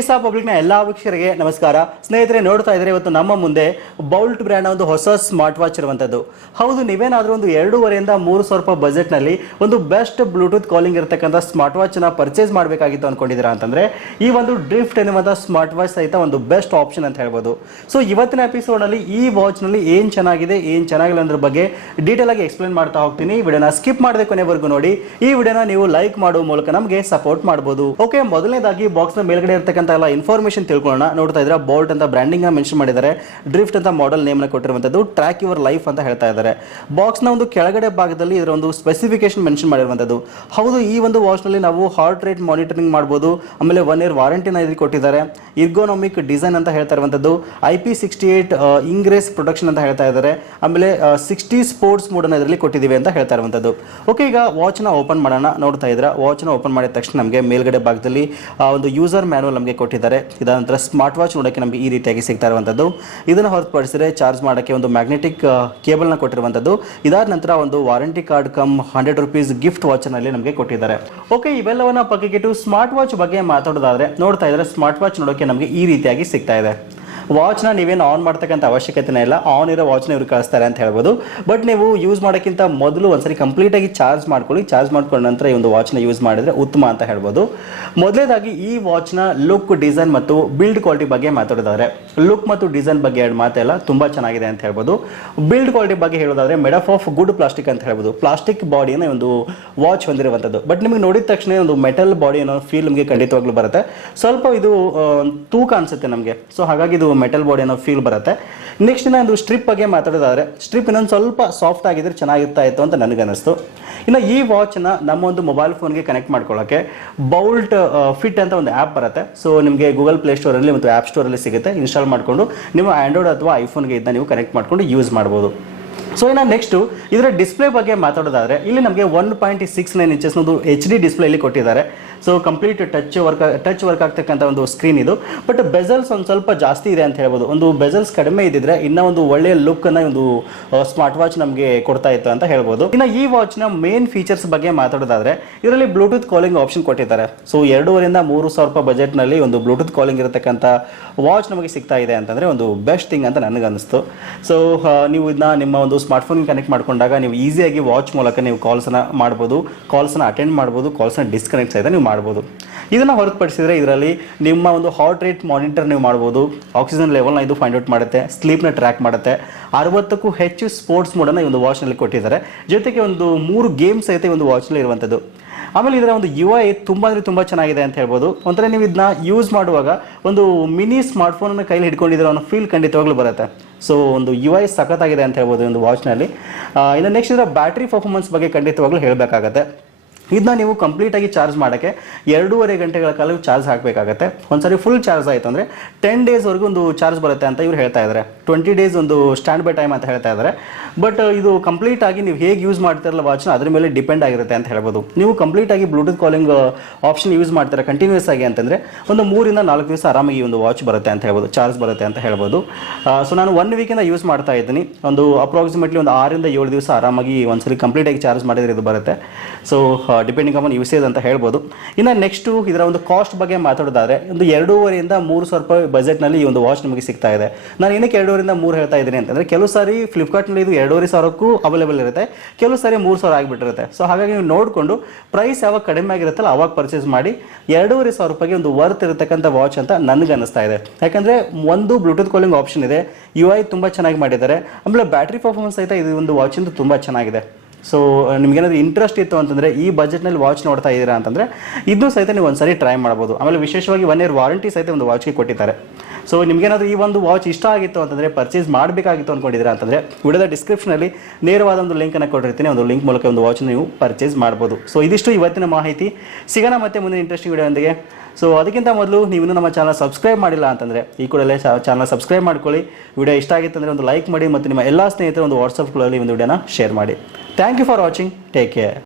ಈಡಿಸಾ ಪಬ್ಲಿಕ್ನ ಎಲ್ಲ ವೀಕ್ಷಕರಿಗೆ ನಮಸ್ಕಾರ. ಸ್ನೇಹಿತರೆ, ನೋಡ್ತಾ ಇದ್ರೆ ಇವತ್ತು ನಮ್ಮ ಮುಂದೆ ಬೌಲ್ಟ್ ಬ್ರ್ಯಾಂಡ್ ಒಂದು ಹೊಸ ಸ್ಮಾರ್ಟ್ ವಾಚ್ ಇರುವಂತದ್ದು. ಹೌದು, ನೀವೇನಾದ್ರೂ ಒಂದು 2,500 3,000 ರೂಪಾಯಿ ಬಜೆಟ್ ನಲ್ಲಿ ಒಂದು ಬೆಸ್ಟ್ ಬ್ಲೂಟೂತ್ ಕಾಲಿಂಗ್ ಇರತಕ್ಕಂಥ ಸ್ಮಾರ್ಟ್ ವಾಚ್ ನ ಪರ್ಚೇಸ್ ಮಾಡಬೇಕಾಗಿತ್ತು ಅನ್ಕೊಂಡಿದ್ದೀರಾ ಅಂತಂದ್ರೆ ಈ ಒಂದು ಡ್ರಿಫ್ಟ್ ಎನ್ನುವಂಥ ಸ್ಮಾರ್ಟ್ ವಾಚ್ ಸಹಿತ ಒಂದು ಬೆಸ್ಟ್ ಆಪ್ಷನ್ ಅಂತ ಹೇಳ್ಬೋದು. ಸೊ ಇವತ್ತಿನ ಎಪಿಸೋಡ್ ನಲ್ಲಿ ಈ ವಾಚ್ ನಲ್ಲಿ ಏನ್ ಚೆನ್ನಾಗಿದೆ ಏನ್ ಚೆನ್ನಾಗಿಲ್ಲ ಅನ್ನೋದ್ರ ಬಗ್ಗೆ ಡೀಟೇಲ್ ಆಗಿ ಎಕ್ಸ್ಪ್ಲೇನ್ ಮಾಡ್ತಾ ಹೋಗ್ತೀನಿ. ಈ ವಿಡಿಯೋನ ಸ್ಕಿಪ್ ಮಾಡದೆ ಕೊನೆವರೆಗೂ ನೋಡಿ. ಈ ವಿಡಿಯೋನ ನೀವು ಲೈಕ್ ಮಾಡುವ ಮೂಲಕ ನಮಗೆ ಸಪೋರ್ಟ್ ಮಾಡಬಹುದು. ಓಕೆ, ಮೊದಲನೇದಾಗಿ ಬಾಕ್ಸ್ ನ ಮೇಲ್ಗಡೆ ಇರತಕ್ಕಂತ ಎಲ್ಲ ಇನ್ಫಾರ್ಮೇಶನ್ ತಿಳ್ಕೊಳ್ಳೋಣ. ನೋಡ್ತಾ ಇದ್ರೆ ಬೋಲ್ಟ್ ಅಂತ ಬ್ರ್ಯಾಂಡಿಂಗ್ ಮೆನ್ಷನ್ ಮಾಡಿದ್ದಾರೆ, ಡ್ರಿಫ್ಟ್ ಅಂತ ಮಾಡೆಲ್ ನೇಮ್ ನ ಕೊಟ್ಟಿರುವಂತದ್ದು, ಟ್ರ್ಯಾಕ್ ಯುವರ್ ಲೈಫ್ ಅಂತ ಹೇಳ್ತಾ ಇದ್ದಾರೆ. ಬಾಕ್ಸ್ ನ ಒಂದು ಕೆಳಗಡೆ ಭಾಗದಲ್ಲಿ ಇದರ ಒಂದು ಸ್ಪೆಸಿಫಿಕೇಶನ್ ಮೆನ್ಷನ್ ಮಾಡಿರುವಂತದ್ದು. ಹೌದು, ಈ ಒಂದು ವಾಚ್ ನಲ್ಲಿ ನಾವು ಹಾರ್ಟ್ ರೇಟ್ ಮಾನಿಟರಿಂಗ್ ಮಾಡಬಹುದು. ಆಮೇಲೆ 1 year ವಾರಂಟಿನ ಇಲ್ಲಿ ಕೊಟ್ಟಿದ್ದಾರೆ. ಇರ್ಗೋನಾಮಿಕ್ ಡಿಸೈನ್ ಅಂತ ಹೇಳ್ತಾ ಇರುವಂತದ್ದು, IP68 ಇಂಗ್ರೇಸ್ ಪ್ರೊಟೆಕ್ಷನ್ ಅಂತ ಹೇಳ್ತಾ ಇದ್ದಾರೆ. ಆಮೇಲೆ 60 ಸ್ಪೋರ್ಟ್ಸ್ ಮೋಡ್ ಅನ್ನು ಇದರಲ್ಲಿ ಕೊಟ್ಟಿದ್ದೀವಿ ಅಂತ ಹೇಳ್ತಾ ಇರುವಂತದ್ದು. ಓಕೆ, ಈಗ ವಾಚ್ ನ ಓಪನ್ ಮಾಡೋಣ. ನೋಡ್ತಾ ಇದ್ರೆ ವಾಚ್ ನ ಓಪನ್ ಮಾಡಿದ ತಕ್ಷಣ ನಮಗೆ ಮೇಲ್ಗಡೆ ಭಾಗದಲ್ಲಿ ಒಂದು ಯೂಸರ್ ಮ್ಯಾನುವಲ್ ನಮಗೆ ಕೊಟ್ಟಿದ್ದಾರೆ. ಇದಾದ ನಂತರ ಸ್ಮಾರ್ಟ್ ವಾಚ್ ನೋಡೋಕ್ಕೆ ನಮಗೆ ಈ ರೀತಿಯಾಗಿ ಸಿಗ್ತಾ ಇರುವಂತದ್ದು. ಇದನ್ನು ಹೊರತುಪಡಿಸಿದ್ರೆ ಚಾರ್ಜ್ ಮಾಡೋಕ್ಕೆ ಒಂದು ಮ್ಯಾಗ್ನೆಟಿಕ್ ಕೇಬಲ್ ನ ಕೊಟ್ಟಿರುವಂತದ್ದು. ಇದಾದ ನಂತರ ಒಂದು warranty card come 100 rupees gift watch ನಲ್ಲಿ ನಮಗೆ ಕೊಟ್ಟಿದ್ದಾರೆ. ಓಕೆ, ಇವೆಲ್ಲವನ್ನ ಪಕ್ಕಕ್ಕಿಟ್ಟು ಸ್ಮಾರ್ಟ್ ವಾಚ್ ಬಗ್ಗೆ ಮಾತಾಡೋದಾದ್ರೆ ನೋಡ್ತಾ ಇದ್ರೆ ಸ್ಮಾರ್ಟ್ ವಾಚ್ ನೋಡೋಕೆ ನಮಗೆ ಈ ರೀತಿಯಾಗಿ ಸಿಗ್ತಾ ಇದೆ. ವಾಚ್ನ ನೀವೇನು ಆನ್ ಮಾಡ್ತಕ್ಕಂಥ ಅವಶ್ಯಕತೆನೇ ಇಲ್ಲ, ಆನ್ ಇರೋ ವಾಚ್ನ ಇವರು ಕಳಿಸ್ತಾರೆ ಅಂತ ಹೇಳ್ಬೋದು. ಬಟ್ ನೀವು ಯೂಸ್ ಮಾಡೋಕ್ಕಿಂತ ಮೊದಲು ಒಂದ್ಸರಿ ಕಂಪ್ಲೀಟಾಗಿ ಚಾರ್ಜ್ ಮಾಡ್ಕೊಳ್ಳಿ. ಚಾರ್ಜ್ ಮಾಡ್ಕೊಂಡ ನಂತರ ಈ ಒಂದು ವಾಚ್ನ ಯೂಸ್ ಮಾಡಿದ್ರೆ ಉತ್ತಮ ಅಂತ ಹೇಳ್ಬೋದು. ಮೊದಲೇದಾಗಿ ಈ ವಾಚ್ನ ಲುಕ್, ಡಿಸೈನ್ ಮತ್ತು ಬಿಲ್ಡ್ ಕ್ವಾಲಿಟಿ ಬಗ್ಗೆ ಮಾತಾಡೋದಾದ್ರೆ ಲುಕ್ ಮತ್ತು ಡಿಸೈನ್ ಬಗ್ಗೆ ಎರಡು ಮಾತೆಲ್ಲ ತುಂಬ ಚೆನ್ನಾಗಿದೆ ಅಂತ ಹೇಳ್ಬೋದು. ಬಿಲ್ಡ್ ಕ್ವಾಲಿಟಿ ಬಗ್ಗೆ ಹೇಳೋದಾದ್ರೆ ಮೇಡ್ ಆಫ್ ಗುಡ್ ಪ್ಲಾಸ್ಟಿಕ್ ಅಂತ ಹೇಳ್ಬೋದು. ಪ್ಲಾಸ್ಟಿಕ್ ಬಾಡಿಯನ್ನು ಒಂದು ವಾಚ್ ಹೊಂದಿರುವಂಥದ್ದು. ಬಟ್ ನಿಮಗೆ ನೋಡಿದ ತಕ್ಷಣ ಒಂದು ಮೆಟಲ್ ಬಾಡಿ ಅನ್ನೋ ಫೀಲ್ ನಿಮಗೆ ಖಂಡಿತವಾಗ್ಲೂ ಬರುತ್ತೆ. ಸ್ವಲ್ಪ ಇದು ತೂಕ ಅನಿಸುತ್ತೆ ನಮಗೆ. ಸೊ ಹಾಗಾಗಿ ಇದು ಮೆಟಲ್ ಬಾಡಿ ಅನ್ನೋ ಫೀಲ್ ಬರುತ್ತೆ. ನೆಕ್ಸ್ಟ್ ಒಂದು ಸ್ಟ್ರಿಪ್ ಬಗ್ಗೆ ಮಾತಾಡೋದಾದ್ರೆ ಸ್ಟ್ರಿಪ್ ಇನ್ನೊಂದು ಸ್ವಲ್ಪ ಸಾಫ್ಟ್ ಆಗಿದ್ರೆ ಚೆನ್ನಾಗಿರ್ತಾ ಇತ್ತು ಅಂತ ನನಗನ್ನಿಸ್ತು. ಇನ್ನು ಈ ವಾಚ್ನ ನಮ್ಮ ಒಂದು ಮೊಬೈಲ್ ಫೋನ್ಗೆ ಕನೆಕ್ಟ್ ಮಾಡ್ಕೊಳ್ಳೋಕ್ಕೆ ಬೌಲ್ಟ್ ಫಿಟ್ ಅಂತ ಒಂದು ಆ್ಯಪ್ ಬರುತ್ತೆ. ಸೊ ನಿಮಗೆ ಗೂಗಲ್ ಪ್ಲೇ ಸ್ಟೋರಲ್ಲಿ ಮತ್ತು ಆ್ಯಪ್ ಸ್ಟೋರಲ್ಲಿ ಸಿಗುತ್ತೆ. ಇನ್ಸ್ಟಾಲ್ ಮಾಡಿಕೊಂಡು ನೀವು ಆ್ಯಂಡ್ರಾಯ್ಡ್ ಅಥವಾ ಐಫೋನ್ಗೆ ಇದನ್ನ ನೀವು ಕನೆಕ್ಟ್ ಮಾಡ್ಕೊಂಡು ಯೂಸ್ ಮಾಡ್ಬೋದು. ಸೊ ಇನ್ನು ನೆಕ್ಸ್ಟು ಇದರ ಡಿಸ್ಪ್ಲೇ ಬಗ್ಗೆ ಮಾತಾಡೋದಾದ್ರೆ ಇಲ್ಲಿ ನಮಗೆ 1.69 ಇಂಚಸ್ ಒಂದು HD ಡಿಸ್ಪ್ಲೇ ಇಲ್ಲಿ ಕೊಟ್ಟಿದ್ದಾರೆ. ಸೊ ಕಂಪ್ಲೀಟ್ ಟಚ್ ವರ್ಕ್ ಆಗ್ತಕ್ಕಂಥ ಒಂದು ಸ್ಕ್ರೀನ್ ಇದು. ಬಟ್ ಬೆಸಲ್ಸ್ ಒಂದು ಸ್ವಲ್ಪ ಜಾಸ್ತಿ ಇದೆ ಅಂತ ಹೇಳ್ಬೋದು. ಒಂದು ಬೆಸಲ್ಸ್ ಕಡಿಮೆ ಇದ್ದಿದ್ರೆ ಇನ್ನೂ ಒಂದು ಒಳ್ಳೆಯ ಲುಕ್ ಅನ್ನ ಒಂದು ಸ್ಮಾರ್ಟ್ ವಾಚ್ ನಮಗೆ ಕೊಡ್ತಾ ಇತ್ತು ಅಂತ ಹೇಳ್ಬೋದು. ಇನ್ನು ಈ ವಾಚ್ನ ಮೇನ್ ಫೀಚರ್ಸ್ ಬಗ್ಗೆ ಮಾತಾಡೋದಾದ್ರೆ ಇದರಲ್ಲಿ ಬ್ಲೂಟೂತ್ ಕಾಲಿಂಗ್ ಆಪ್ಷನ್ ಕೊಟ್ಟಿದ್ದಾರೆ. ಸೊ 2,500 3,000 ರೂಪಾಯಿ ಬಜೆಟ್ನಲ್ಲಿ ಒಂದು ಬ್ಲೂಟೂತ್ ಕಾಲಿಂಗ್ ಇರತಕ್ಕಂಥ ವಾಚ್ ನಮಗೆ ಸಿಗ್ತಾ ಇದೆ ಅಂತಂದರೆ ಒಂದು ಬೆಸ್ಟ್ ಥಿಂಗ್ ಅಂತ ನನಗನ್ನಿಸ್ತು. ಸೊ ನೀವು ಇದನ್ನ ನಿಮ್ಮ ಒಂದು ಸ್ಮಾರ್ಟ್ಫೋನ್ಗೆ ಕನೆಕ್ಟ್ ಮಾಡ್ಕೊಂಡಾಗ ನೀವು ಈಸಿಯಾಗಿ ವಾಚ್ ಮೂಲಕ ನೀವು ಕಾಲ್ಸನ್ನು ಮಾಡ್ಬೋದು, ಕಾಲ್ಸನ್ನು ಅಟೆಂಡ್ ಮಾಡ್ಬೋದು, ಕಾಲ್ಸನ್ನು ಡಿಸ್ಕನೆಕ್ಟ್ ಸಹಿತ ನೀವು ಮಾಡ್ಬೋದು. ಇದನ್ನು ಹೊರತುಪಡಿಸಿದರೆ ಇದರಲ್ಲಿ ನಿಮ್ಮ ಒಂದು ಹಾರ್ಟ್ ರೇಟ್ ಮಾನಿಟರ್ ನೀವು ಮಾಡ್ಬೋದು. ಆಕ್ಸಿಜನ್ ಲೆವೆಲ್ನ ಇದು ಫೈಂಡ್ ಔಟ್ ಮಾಡುತ್ತೆ, ಸ್ಲೀಪ್ನ ಟ್ರ್ಯಾಕ್ ಮಾಡುತ್ತೆ. 60ಕ್ಕೂ ಹೆಚ್ಚು ಸ್ಪೋರ್ಟ್ಸ್ ಮೋಡನ್ನು ಈ ಒಂದು ವಾಚ್ನಲ್ಲಿ ಕೊಟ್ಟಿದ್ದಾರೆ. ಜೊತೆಗೆ ಒಂದು 3 ಗೇಮ್ಸ್ ಸಹಿತ ಒಂದು ವಾಚ್ನಲ್ಲಿ ಇರುವಂಥದ್ದು. ಆಮೇಲೆ ಇದರ ಒಂದು UI ತುಂಬ ಅಂದರೆ ತುಂಬ ಚೆನ್ನಾಗಿದೆ ಅಂತ ಹೇಳ್ಬೋದು. ಒಂಥರ ನೀವು ಇದನ್ನ ಯೂಸ್ ಮಾಡುವಾಗ ಒಂದು ಮಿನಿ ಸ್ಮಾರ್ಟ್ಫೋನನ್ನು ಕೈಲಿ ಹಿಡ್ಕೊಂಡಿರೋ ಅನ್ನೋ ಫೀಲ್ ಖಂಡಿತವಾಗ್ಲೂ ಬರುತ್ತೆ. ಸೊ ಒಂದು UI ಸಖತ್ತಾಗಿದೆ ಅಂತ ಹೇಳ್ಬೋದು ಒಂದು ವಾಚ್ನಲ್ಲಿ. ಇನ್ನು ನೆಕ್ಸ್ಟ್ ಇದರ ಬ್ಯಾಟ್ರಿ ಪರ್ಫಾರ್ಮೆನ್ಸ್ ಬಗ್ಗೆ ಖಂಡಿತವಾಗ್ಲೂ ಹೇಳಬೇಕಾಗತ್ತೆ. ಇದನ್ನ ನೀವು ಕಂಪ್ಲೀಟಾಗಿ ಚಾರ್ಜ್ ಮಾಡೋಕ್ಕೆ 2.5 ಗಂಟೆಗಳ ಕಾಲ ಚಾರ್ಜ್ ಹಾಕಬೇಕಾಗತ್ತೆ. ಒಂದ್ಸರಿ ಫುಲ್ ಚಾರ್ಜ್ ಆಯಿತು ಅಂದರೆ 10 ಡೇಸ್ವರೆಗೂ ಒಂದು ಚಾರ್ಜ್ ಬರುತ್ತೆ ಅಂತ ಇವ್ರು ಹೇಳ್ತಾ ಇದ್ದಾರೆ. 20 ಡೇಸ್ ಒಂದು ಸ್ಟ್ಯಾಂಡ್ ಬೈ ಟೈಮ್ ಅಂತ ಹೇಳ್ತಾ ಇದ್ದಾರೆ. ಬಟ್ ಇದು ಕಂಪ್ಲೀಟಾಗಿ ನೀವು ಹೇಗೆ ಯೂಸ್ ಮಾಡ್ತಿರಲ್ಲ ವಾಚ್ನ ಅದ್ರ ಮೇಲೆ ಡಿಪೆಂಡ್ ಆಗಿರುತ್ತೆ ಅಂತ ಹೇಳ್ಬೋದು. ನೀವು ಕಂಪ್ಲೀಟಾಗಿ ಬ್ಲೂಟೂತ್ ಕಾಲಿಂಗ್ ಆಪ್ಷನ್ ಯೂಸ್ ಮಾಡ್ತಾರೆ ಕಂಟಿನ್ಯೂಸ್ ಆಗಿ ಅಂತಂದರೆ ಒಂದು 3 ಇಂದ 4 ದಿವಸ ಆರಾಮಾಗಿ ಒಂದು ವಾಚ್ ಬರುತ್ತೆ ಅಂತ ಹೇಳ್ಬೋದು, ಚಾರ್ಜ್ ಬರುತ್ತೆ ಅಂತ ಹೇಳ್ಬೋದು. ಸೊ ನಾನು 1 ವೀಕಿಂದ ಯೂಸ್ ಮಾಡ್ತಾ ಇದ್ದೀನಿ. ಒಂದು ಅಪ್ರಾಕ್ಸಿಮೇಟ್ಲಿ ಒಂದು 6 ಇಂದ 7 ದಿವಸ ಆರಾಮಾಗಿ ಒಂದ್ಸರಿ ಕಂಪ್ಲೀಟಾಗಿ ಚಾರ್ಜ್ ಮಾಡಿದರೆ ಇದು ಬರುತ್ತೆ. ಸೊ ಡಿಪೆಂಡಿಂಗ್ ಆನ್ ಯೂಸೇಜ್ ಅಂತ ಹೇಳ್ಬೋದು. ಇನ್ನು ನೆಕ್ಸ್ಟು ಇದರ ಒಂದು ಕಾಸ್ಟ್ ಬಗ್ಗೆ ಮಾತಾಡೋದಾದ್ರೆ ಒಂದು 2,500 ಇಂದ 3,000 ರೂಪಾಯಿ ಬಜೆಟ್ನಲ್ಲಿ ಈ ಒಂದು ವಾಚ್ ನಮಗೆ ಸಿಗ್ತಾ ಇದೆ. ನಾನು ಏನಕ್ಕೆ 2,500 ಇಂದ 3 ಹೇಳ್ತಾ ಇದ್ದೀನಿ ಅಂತಂದರೆ ಕೆಲವು ಸಾರಿ ಫ್ಲಿಪ್ಕಾರ್ಟ್ನಲ್ಲಿ ಇದು 2,500ಕ್ಕೂ ಅವೈಲೇಬಲ್ ಇರುತ್ತೆ, ಕೆಲವು ಸಾರಿ 3,000 ಆಗಿಬಿಟ್ಟಿರುತ್ತೆ. ಸೊ ಹಾಗಾಗಿ ನೀವು ನೋಡಿಕೊಂಡು ಪ್ರೈಸ್ ಯಾವಾಗ ಕಡಿಮೆ ಆಗಿರುತ್ತಲ್ಲ ಅವಾಗ ಪರ್ಚೇಸ್ ಮಾಡಿ. 2,500 ರೂಪಾಯಿಗೆ ಒಂದು ವರ್ತ್ ಇರತಕ್ಕಂಥ ವಾಚ್ ಅಂತ ನನಗೆ ಅನ್ನಿಸ್ತಾ ಇದೆ. ಯಾಕಂದರೆ ಒಂದು ಬ್ಲೂಟೂತ್ ಕಾಲಿಂಗ್ ಆಪ್ಷನ್ ಇದೆ, UI ತುಂಬ ಚೆನ್ನಾಗಿ ಮಾಡಿದ್ದಾರೆ. ಆಮೇಲೆ ಬ್ಯಾಟ್ರಿ ಪರ್ಫಾರ್ಮೆನ್ಸ್ ಸಹಿತ ಇದು ಒಂದು ವಾಚಿಂದು ತುಂಬ ಚೆನ್ನಾಗಿದೆ. ಸೊ ನಿಮ್ಗೇನಾದರೂ ಇಂಟ್ರೆಸ್ಟ್ ಇತ್ತು ಅಂತಂದರೆ ಈ ಬಜೆಟ್ನಲ್ಲಿ ವಾಚ್ ನೋಡ್ತಾ ಇದ್ದೀರಾ ಅಂತಂದರೆ ಇದನ್ನು ಸಹಿತ ನೀವು ಒಂದ್ಸರಿ ಟ್ರೈ ಮಾಡ್ಬೋದು. ಆಮೇಲೆ ವಿಶೇಷವಾಗಿ 1 year ವಾರಂಟಿ ಸಹಿತ ಒಂದು ವಾಚ್ಗೆ ಕೊಟ್ಟಿದ್ದಾರೆ. ಸೊ ನಿಮಗೇನಾದರೂ ಈ ಒಂದು ವಾಚ್ ಇಷ್ಟ ಆಗಿತ್ತು ಅಂತಂದರೆ ಪರ್ಚೇಸ್ ಮಾಡಬೇಕಾಗಿತ್ತು ಅಂದ್ಕೊಂಡಿದ್ದೀರಾ ಅಂತಂದರೆ ವಿಡಿಯೋದ ಡಿಸ್ಕ್ರಿಪ್ಷನಲ್ಲಿ ನೇರವಾದ ಒಂದು ಲಿಂಕನ್ನು ಕೊಟ್ಟಿರ್ತೀನಿ. ಒಂದು ಲಿಂಕ್ ಮೂಲಕ ಒಂದು ವಾಚ್ ನೀವು ಪರ್ಚೇಸ್ ಮಾಡ್ಬೋದು. ಸೊ ಇದಿಷ್ಟು ಇವತ್ತಿನ ಮಾಹಿತಿ. ಸಿಗೋಣ ಮತ್ತೆ ಮುಂದಿನ ಇಂಟ್ರೆಸ್ಟಿಂಗ್ ವಿಡಿಯೋದೊಂದಿಗೆ. ಸೊ ಅದಕ್ಕಿಂತ ಮೊದಲು ನೀವು ನಮ್ಮ ಚಾನಲ್ ಸಬ್ಸ್ಕ್ರೈಬ್ ಮಾಡಿಲ್ಲ ಅಂತಂದರೆ ಈ ಕೂಡಲೇ ಚಾನಲ್ ಸಬ್ಸ್ಕ್ರೈಬ್ ಮಾಡ್ಕೊಳ್ಳಿ. ವಿಡಿಯೋ ಇಷ್ಟ ಆಗಿತ್ತು ಅಂದರೆ ಒಂದು ಲೈಕ್ ಮಾಡಿ ಮತ್ತು ನಿಮ್ಮ ಎಲ್ಲ ಸ್ನೇಹಿತರು ಒಂದು ವಾಟ್ಸಪ್ಗಳಲ್ಲಿ ಒಂದು ವಿಡಿಯೋನ ಶೇರ್ ಮಾಡಿ. Thank you for watching. Take care.